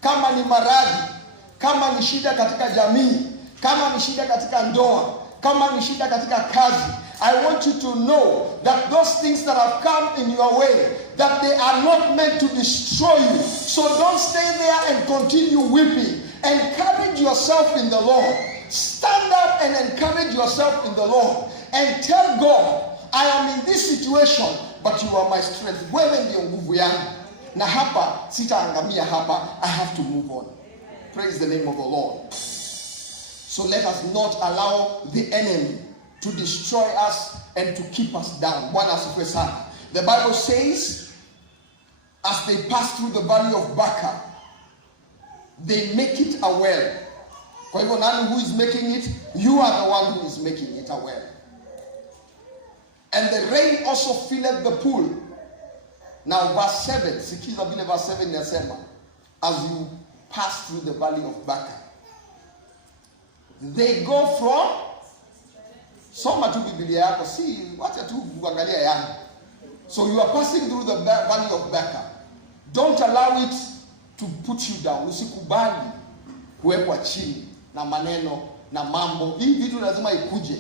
kama ni maradhi, kama ni shida katika jamii, kama ni shida katika ndoa, kama ni shida katika kazi, I want you to know that those things that have come in your way, that they are not meant to destroy you. So don't stay there and continue weeping. Encourage yourself in the Lord. Stand up and encourage yourself in the Lord. And tell God, I am in this situation, but you are my strength. Wewe ndio nguvu yangu. Na hapa, sitaangamia hapa. I have to move on. Praise the name of the Lord. So let us not allow the enemy to destroy us and to keep us down. Bwana asifiwe sana. The Bible says, as they pass through the valley of Baca, they make it a well. Kwa hivyo nani who is making it? You are the one who is making it a well. And the rain also filled the pool. Now verse 7, sikiza vile verse 7 inasema, as you pass through the valley of Baca, they go from, soma tu Biblia yako, si wacha tu kuangalia yangu. So you are passing through the valley of Baca. Don't allow it to put you down. Usikubali kuwekwa chini na maneno na mambo. Hii vitu lazima ikuje.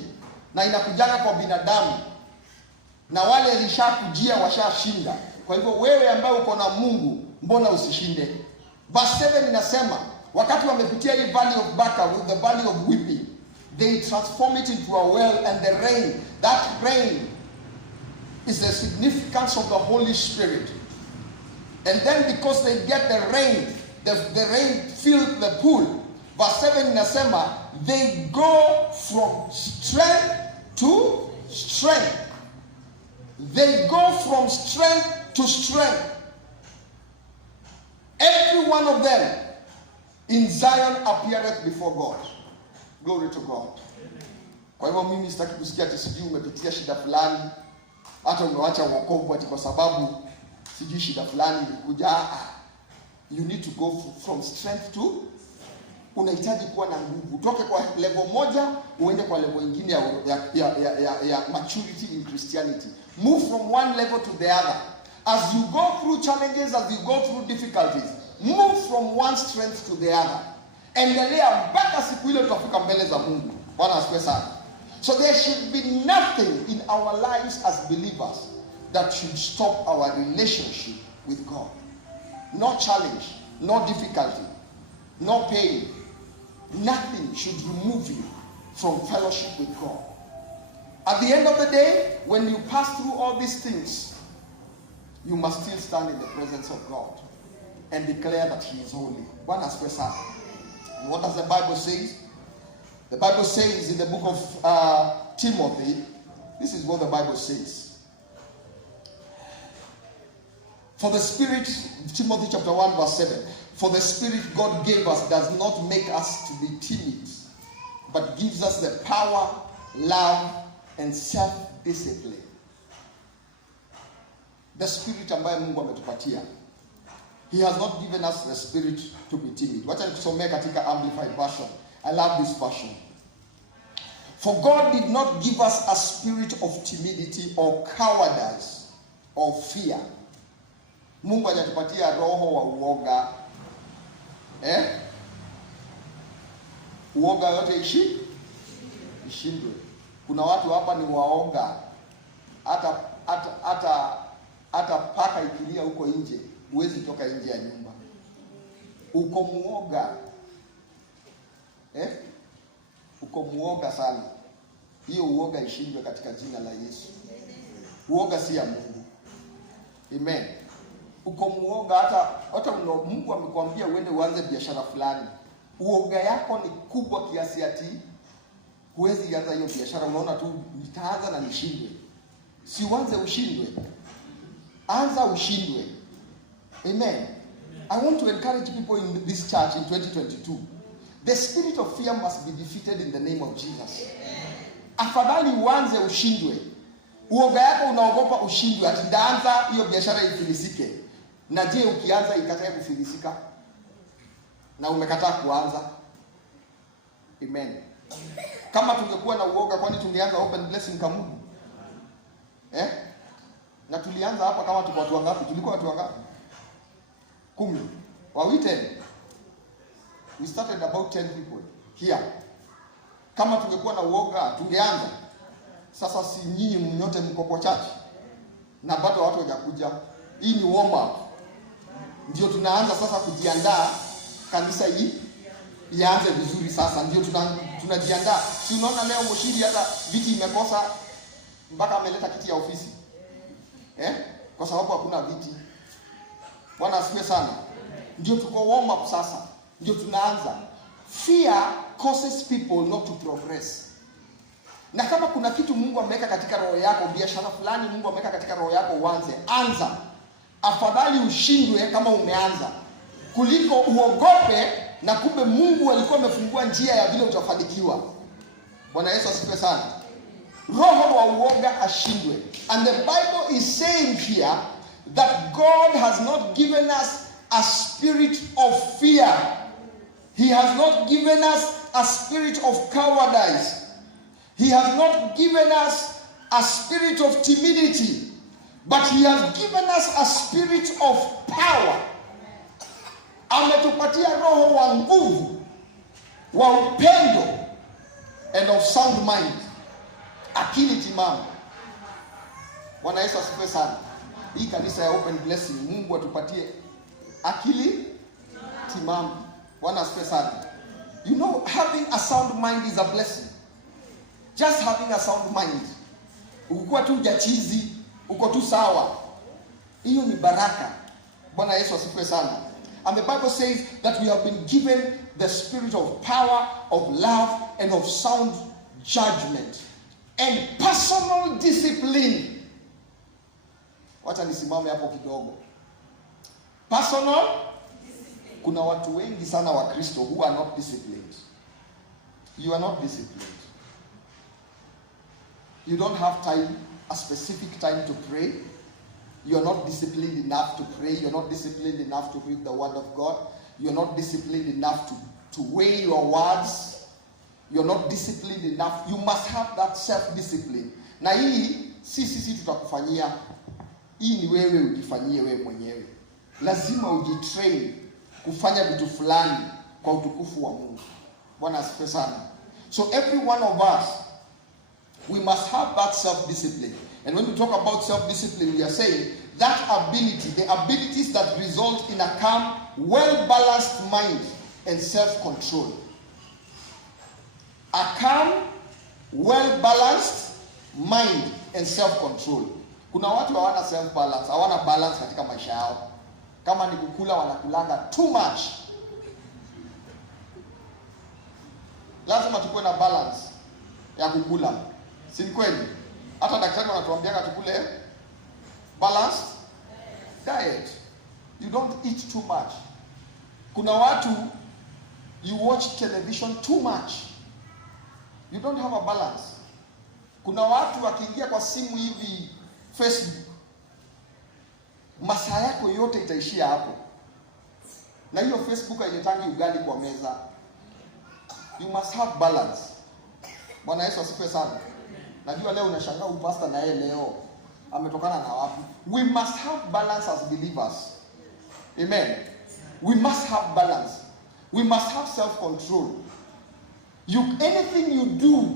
Na inakujanga kwa binadamu. Na wale walishakujia washashinda. Kwa hivyo wewe ambaye uko na Mungu, mbona usishinde? Verse 7 inasema, wakati wamepitia hii valley of Baca, with the valley of weeping, they transform it into a well, and the rain, that rain is the significance of the Holy Spirit. And then because they get the rain, the rain filled the pool. Verse 7 inasema, they go from strength to strength. They go from strength to strength. Every one of them in Zion appeareth before God. Glory to God. Kwa hivyo mimi sitaki kusikia ati sijui umepitia shida fulani, hata umewacha wokovu ati kwa sababu sijui shida fulani ilikuja. You need to go from strength to, unahitaji kuwa na nguvu. Utoke kwa level moja uende kwa level nyingine ya maturity in Christianity. Move from one level to the other. As you go through challenges, as you go through difficulties, move from one strength to the other. Endelea mpaka siku ile tutafika mbele za Mungu. Bwana asifiwe sana. So there should be nothing in our lives as believers that should stop our relationship with God. No challenge, no difficulty, no pain. Nothing should remove you from fellowship with God. At the end of the day, when you pass through all these things, you must still stand in the presence of God and declare that He is holy. Bwana asifiwe sana. And what does the Bible say? The Bible says in the book of Timothy, this is what the Bible says. For the Spirit, Timothy chapter 1 verse 7, for the Spirit God gave us does not make us to be timid, but gives us the power, love, and self-discipline. The Spirit ambaye Mungu ametupatia, He has not given us the spirit to be timid. Wacha nikusomee katika Amplified Version. I love this version. For God did not give us a spirit of timidity or cowardice or fear. Mungu hajatupatia roho wa uoga. Uoga yote ishindwe. Kuna watu hapa ni waoga. Hata paka ikilia huko nje, huwezi toka nje ya nyumba. Uko muoga. Uko muoga sana. Hiyo uoga ishindwe katika jina la Yesu. Uoga si ya Mungu. Amen. uko muoga, hata Mungu amekwambia uende uanze biashara fulani, uoga yako ni kubwa kiasi ati huwezi anza hiyo biashara. Unaona tu nitaanza na nishindwe. Si uanze ushindwe, anza ushindwe. Amen. I want to encourage people in this church in 2022. The spirit of fear must be defeated in the name of Jesus. Afadhali uanze ushindwe. Uoga yako unaogopa ushindwe, ati ndaanza hiyo biashara ifilisike. Na je, ukianza ikatae kufilisika na umekataa kuanza? Amen. Kama tungekuwa na uoga, kwani tungeanza Open Blessing Kamugu? Na tulianza hapa kama tuko watu wangapi? Tulikuwa watu wangapi? 10. Wawite. We started about 10 people here. Kama tungekuwa na uoga, tungeanza. Sasa si nyinyi mnyote mko kwa church na bado watu hawajakuja. Hii ni warm up. Ndio tunaanza sasa kujiandaa kanisa hii ianze vizuri sasa. Ndio tunajiandaa. Si unaona leo Moshiri hata viti imekosa mpaka ameleta kiti ya ofisi. Kwa sababu hakuna viti. Bwana asifiwe sana. Ndio tuko warm up sasa. Ndio tunaanza. Fear causes people not to progress. Na kama kuna kitu Mungu ameweka katika roho yako, biashara fulani Mungu ameweka katika roho yako uanze, anza. Afadhali ushindwe kama umeanza kuliko uogope na kumbe Mungu alikuwa amefungua njia ya vile utafanikiwa. Bwana Yesu asifiwe sana. Roho wa uoga ashindwe. And the Bible is saying here that God has not given us a spirit of fear. He has not given us a spirit of cowardice. He has not given us a spirit of timidity, but He has given us a spirit of power. Ametupatia roho wa nguvu, wa upendo, and of sound mind. Akili timamu. Bwana Yesu asifiwe sana. Hii kanisa ya Open Blessing, Mungu atupatie akili timamu. Bwana asifiwe sana. You know, having a sound mind is a blessing. Just having a sound mind. Ukikuwa tu jachizi, uko tu sawa, hiyo ni baraka. Bwana Yesu asifiwe sana. And the Bible says that we have been given the spirit of power, of love, and of sound judgment and personal discipline. Wacha nisimame hapo kidogo. Personal discipline. Kuna watu wengi sana wa Kristo who are not disciplined. You are not disciplined. You don't have time, a specific time to pray. You are not disciplined enough to pray. You are not disciplined enough to read the word of God. You are not disciplined enough to weigh your words. You are not disciplined enough. You must have that self-discipline. Na hii sisi tutakufanyia. Hii ni wewe ujifanyie wewe mwenyewe. Lazima ujitrain kufanya vitu fulani kwa utukufu wa Mungu. Bwana asifiwe sana. So every one of us, we must have that self-discipline. And when we talk about self-discipline, we are saying that ability, the abilities that result in a calm, well-balanced mind and self-control. A calm, well-balanced mind and self-control. Kuna watu hawana self-balance, hawana balance katika maisha yao. Kama ni kukula, wanakulanga too much. Lazima tukue na balance ya kukula. Si kweli? Hata daktari wanatuambia tukule balanced diet. You don't eat too much. Kuna watu, you watch television too much. You don't have a balance. Kuna watu wakiingia kwa simu hivi Facebook, masaa yako yote itaishia hapo. Na hiyo Facebook hailetangi ugali kwa meza. You must have balance. Bwana Yesu asifiwe sana. Najua leo unashangaa upasta na yeye leo ametokana na wapi. We must have balance as believers. Amen. We must have balance. We must have self-control. Anything you do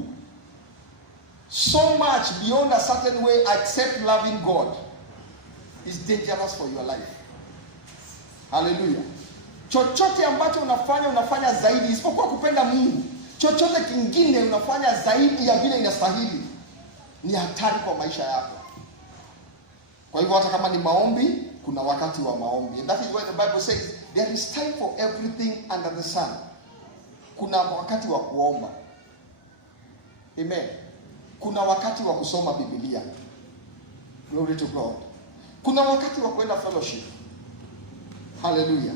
so much beyond a certain way except loving God is dangerous for your life. Hallelujah. Chochote ambacho unafanya zaidi isipokuwa kupenda Mungu. Chochote kingine unafanya zaidi ya vile inastahili ni hatari kwa maisha yako. Kwa hivyo hata kama ni maombi, kuna wakati wa maombi. And that is why the Bible says there is time for everything under the sun. Kuna wakati wa kuomba. Amen. Kuna wakati wa kusoma Biblia. Glory to God. Kuna wakati wa kwenda fellowship. Hallelujah.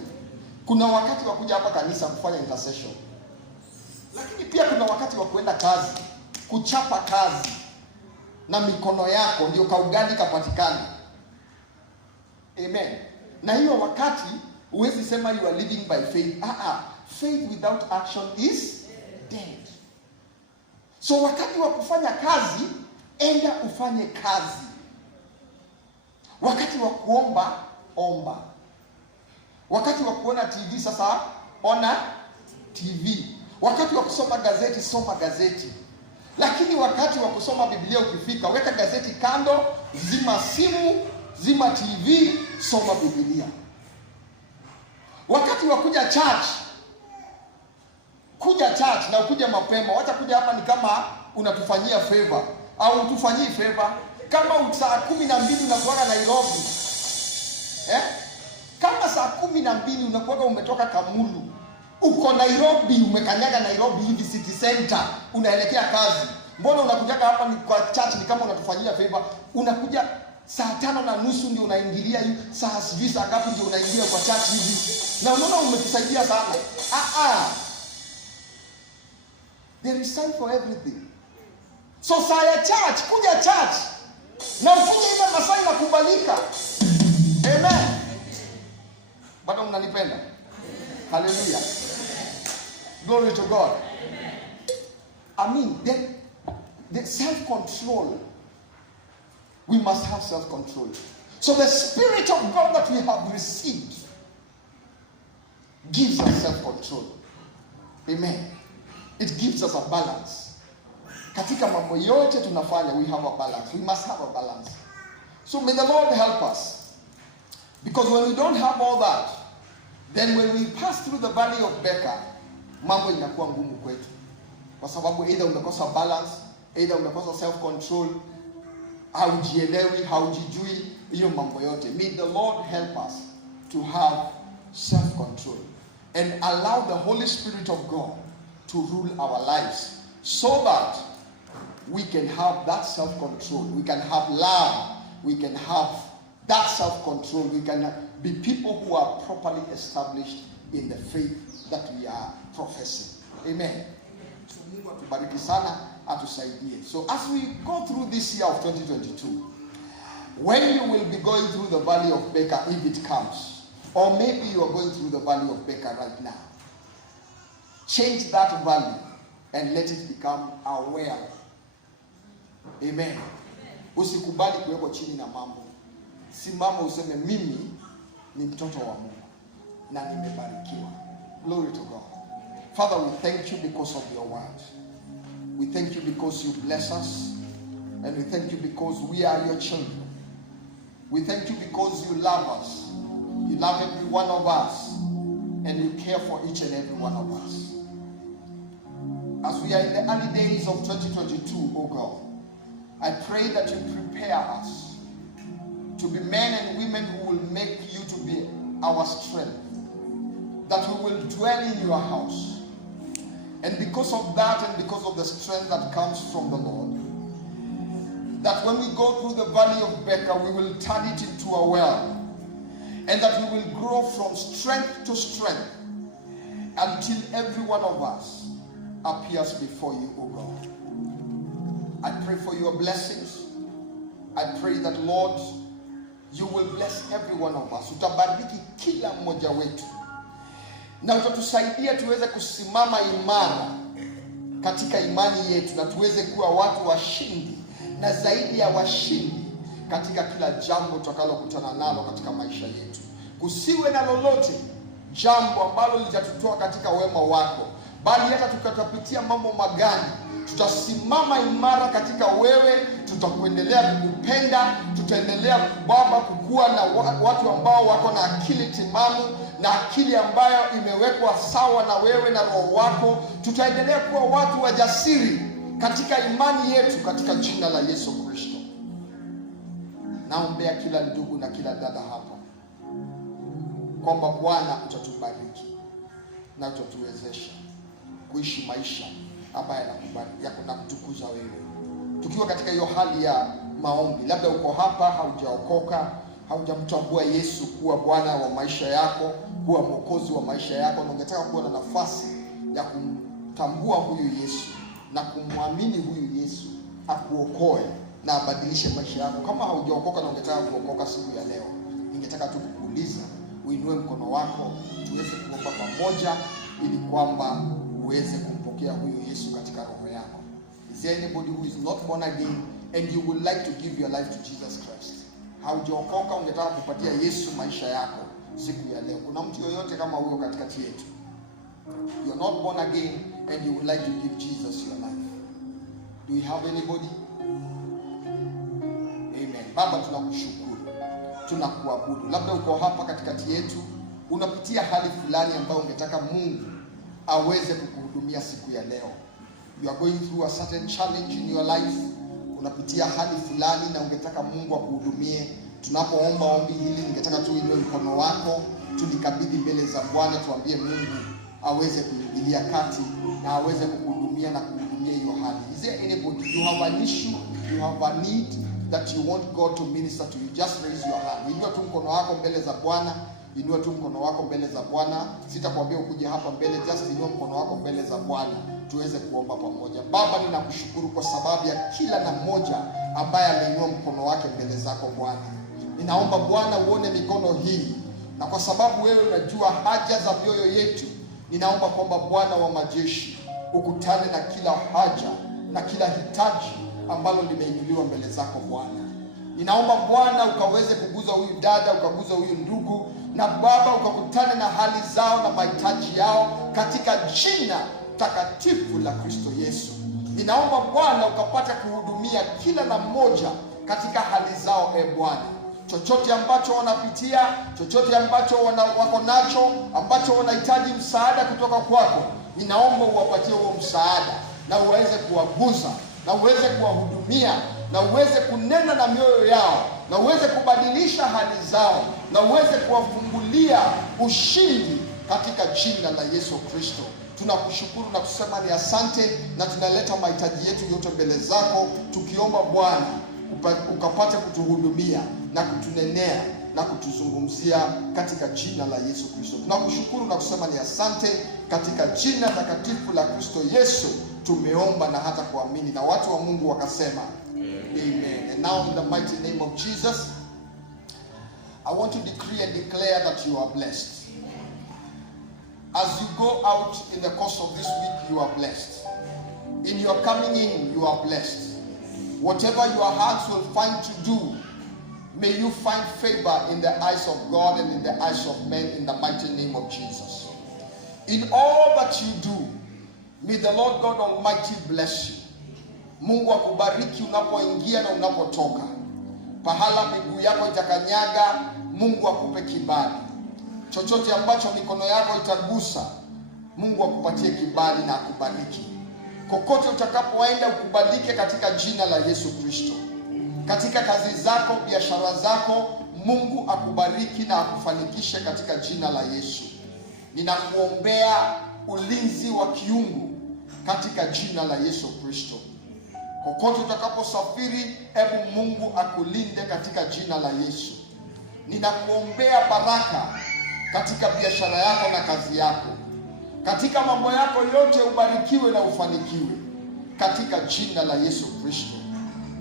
Kuna wakati wa kuja hapa kanisa kufanya intercession. Lakini pia kuna wakati wa kwenda kazi, kuchapa kazi na mikono yako ndio kaugali kapatikane. Amen. Na hiyo wakati huwezi sema you are living by faith. Faith without action is dead. So wakati wa kufanya kazi, enda ufanye kazi. Wakati wa kuomba, omba. Wakati wa kuona TV, sasa ona TV. Wakati wa kusoma gazeti, soma gazeti. Lakini wakati wa kusoma Biblia ukifika, weka gazeti kando, zima simu, zima TV, soma Biblia. Wakati wa kuja church, kuja church na ukuja mapema. Wacha kuja hapa ni kama unatufanyia favor au utufanyii favor. Kama saa 12 unakuwa Nairobi. Kama saa 12 unakuwa umetoka Kamulu. Uko Nairobi, umekanyaga Nairobi hivi city center, unaelekea kazi. Mbona unakujaga hapa ni kwa church ni kama unatufanyia favor? Unakuja saa 5:30 ndio unaingilia hivi, saa sijui saa ngapi ndio unaingia kwa church hivi. Na unaona umetusaidia sana. There is time for everything. So saa ya church, kuja church. Na ukuje ile masaa inakubalika. Amen. Bado mnanipenda? Hallelujah. Glory to God. I mean, the self-control. We must have self-control. So the Spirit of God that we have received gives us self-control. Amen. It gives us a balance. Katika mambo yote tunafanya, we have a balance. We must have a balance. So may the Lord help us. Because when we don't have all that, then when we pass through the valley of Baca, mambo inakuwa ngumu kwetu. Kwa sababu either umekosa balance, either umekosa self-control, haujielewi, haujijui, hiyo mambo yote. May the Lord help us to have self-control and allow the Holy Spirit of God to rule our lives so that we can have that self-control. We can have love. We can have that self-control. We can be people who are properly established in the faith that we are professing. Amen. So Mungu atubariki sana, atusaidie. So as we go through this year of 2022, when you will be going through the valley of Baca, if it comes, or maybe you are going through the valley of Baca right now, change that valley and let it become a well. Amen. Usikubali kuwekwa chini na mambo. Simama useme mimi ni mtoto wa Mungu na nimebarikiwa. Glory to God. Father, we thank you because of your word. We thank you because you bless us. And we thank you because we are your children. We thank you because you love us. You love every one of us. And you care for each and every one of us. As we are in the early days of 2022, oh God, I pray that you prepare us to be men and women who will make you to be our strength. That we will dwell in your house. And because of that and because of the strength that comes from the Lord, that when we go through the valley of Baca, we will turn it into a well. And that we will grow from strength to strength until every one of us appears before you, O God. I pray for your blessings. I pray that, Lord, you will bless every one of us. Utabariki kila mmoja wetu. Na utatusaidia tuweze kusimama imara katika imani yetu na tuweze kuwa watu washindi na zaidi ya washindi katika kila jambo tutakalokutana nalo katika maisha yetu. Kusiwe na lolote jambo ambalo litatutoa katika wema wako, bali hata tukatapitia mambo magani, tutasimama imara katika wewe, tutakuendelea kukupenda, tutaendelea Baba kukua na watu ambao wako na akili timamu na akili ambayo imewekwa sawa na wewe na roho wako. Tutaendelea kuwa watu wajasiri katika imani yetu katika jina la Yesu Kristo. Naombea kila ndugu na kila dada hapa kwamba Bwana utatubariki na utatuwezesha kuishi maisha ambayo yanakutukuza wewe. Tukiwa katika hiyo hali ya maombi, labda uko hapa haujaokoka, haujamtambua Yesu kuwa Bwana wa maisha yako, kuwa Mwokozi wa maisha yako, na ungetaka kuwa na nafasi ya kumtambua huyu Yesu na kumwamini huyu Yesu akuokoe na abadilishe maisha yako. Kama haujaokoka na ungetaka kuokoka siku ya leo, ningetaka tu kukuuliza uinue mkono wako tuweze kuomba pamoja, ili kwamba uweze kumpokea huyu Yesu katika roho yako. Is there anybody who is not born again and you would like to give your life to Jesus Christ? Haujaokoka, ungetaka kupatia Yesu maisha yako siku ya leo. Kuna mtu yoyote kama huyo katikati yetu? You are not born again and you would like to give Jesus your life. Do we have anybody? Amen. Baba, tunakushukuru, tunakuabudu. Labda uko hapa katikati yetu, unapitia hali fulani ambayo ungetaka Mungu aweze kukuhudumia siku ya leo. You are going through a certain challenge in your life. Unapitia hali fulani na ungetaka Mungu akuhudumie. Tunapoomba ombi hili, ningetaka tu uinue mkono wako, tulikabidhi mbele za Bwana, tuambie Mungu aweze kuingilia kati na aweze kukuhudumia na kuhudumia hiyo hali. Is there anybody, you have an issue, you have a need that you want God to minister to you? Just raise your hand. Inua tu mkono wako mbele za Bwana. Inua tu mkono wako mbele za Bwana. Sitakwambia ukuje hapa mbele, just inua mkono wako mbele za Bwana tuweze kuomba pamoja. Baba, ninakushukuru kwa sababu ya kila na mmoja ambaye ameinua mkono wake mbele zako Bwana. Ninaomba Bwana uone mikono hii, na kwa sababu wewe unajua haja za mioyo yetu, ninaomba kwamba Bwana wa majeshi ukutane na kila haja na kila hitaji ambalo limeinuliwa mbele zako Bwana. Ninaomba Bwana ukaweze kuguza huyu dada, ukaguza huyu ndugu, na Baba ukakutane na hali zao na mahitaji yao katika jina takatifu la Kristo Yesu. Ninaomba Bwana ukapata kuhudumia kila na mmoja katika hali zao Bwana. Chochote ambacho wanapitia, chochote ambacho wako nacho, ambacho wanahitaji msaada kutoka kwako, ninaomba uwapatie huo msaada na uweze kuwaguza na uweze kuwahudumia na uweze kunena na mioyo yao na uweze kubadilisha hali zao na uweze kuwafungulia ushindi katika jina la Yesu Kristo. Tunakushukuru na kusema ni asante, na tunaleta mahitaji yetu yote mbele zako, tukiomba Bwana ukapate kutuhudumia na kutunenea na kutuzungumzia katika jina la Yesu Kristo. Tunakushukuru na kusema ni asante, katika jina takatifu la Kristo Yesu tumeomba na hata kuamini, na watu wa Mungu wakasema amen. And now in the mighty name of Jesus, I want to decree and declare that you are blessed. As you go out in the course of this week, you are blessed. In your coming in, you are blessed. Whatever your hearts will find to do, may you find favor in the eyes of God and in the eyes of men, in the mighty name of Jesus. In all that you do, may the Lord God Almighty bless you. Mungu akubariki unapoingia na unapotoka. Pahala miguu yako itakanyaga, Mungu akupe kibali. Chochote ambacho mikono yako itagusa, Mungu akupatie kibali na akubariki. Kokote utakapoenda ukubalike katika jina la Yesu Kristo. Katika kazi zako, biashara zako, Mungu akubariki na akufanikishe katika jina la Yesu. Ninakuombea ulinzi wa kiungu katika jina la Yesu Kristo. Kokote utakaposafiri, hebu Mungu akulinde katika jina la Yesu. Ninakuombea baraka katika biashara yako na kazi yako. Katika mambo yako yote ubarikiwe na ufanikiwe katika jina la Yesu Kristo.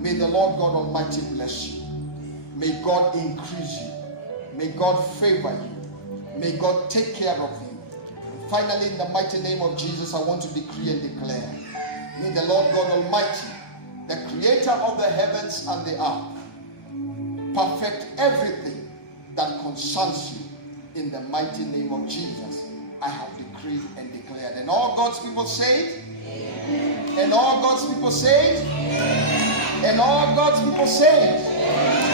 May the Lord God Almighty bless you. May God increase you. May God favor you. May God take care of you. And finally, in the mighty name of Jesus, I want to decree and declare, may the Lord God Almighty, the creator of the heavens and the earth, perfect everything that concerns you. In the mighty name of Jesus, I have decreed and declared. And all God's people say it. Amen. And all God's people say it. Amen. And all God's people say it. Amen.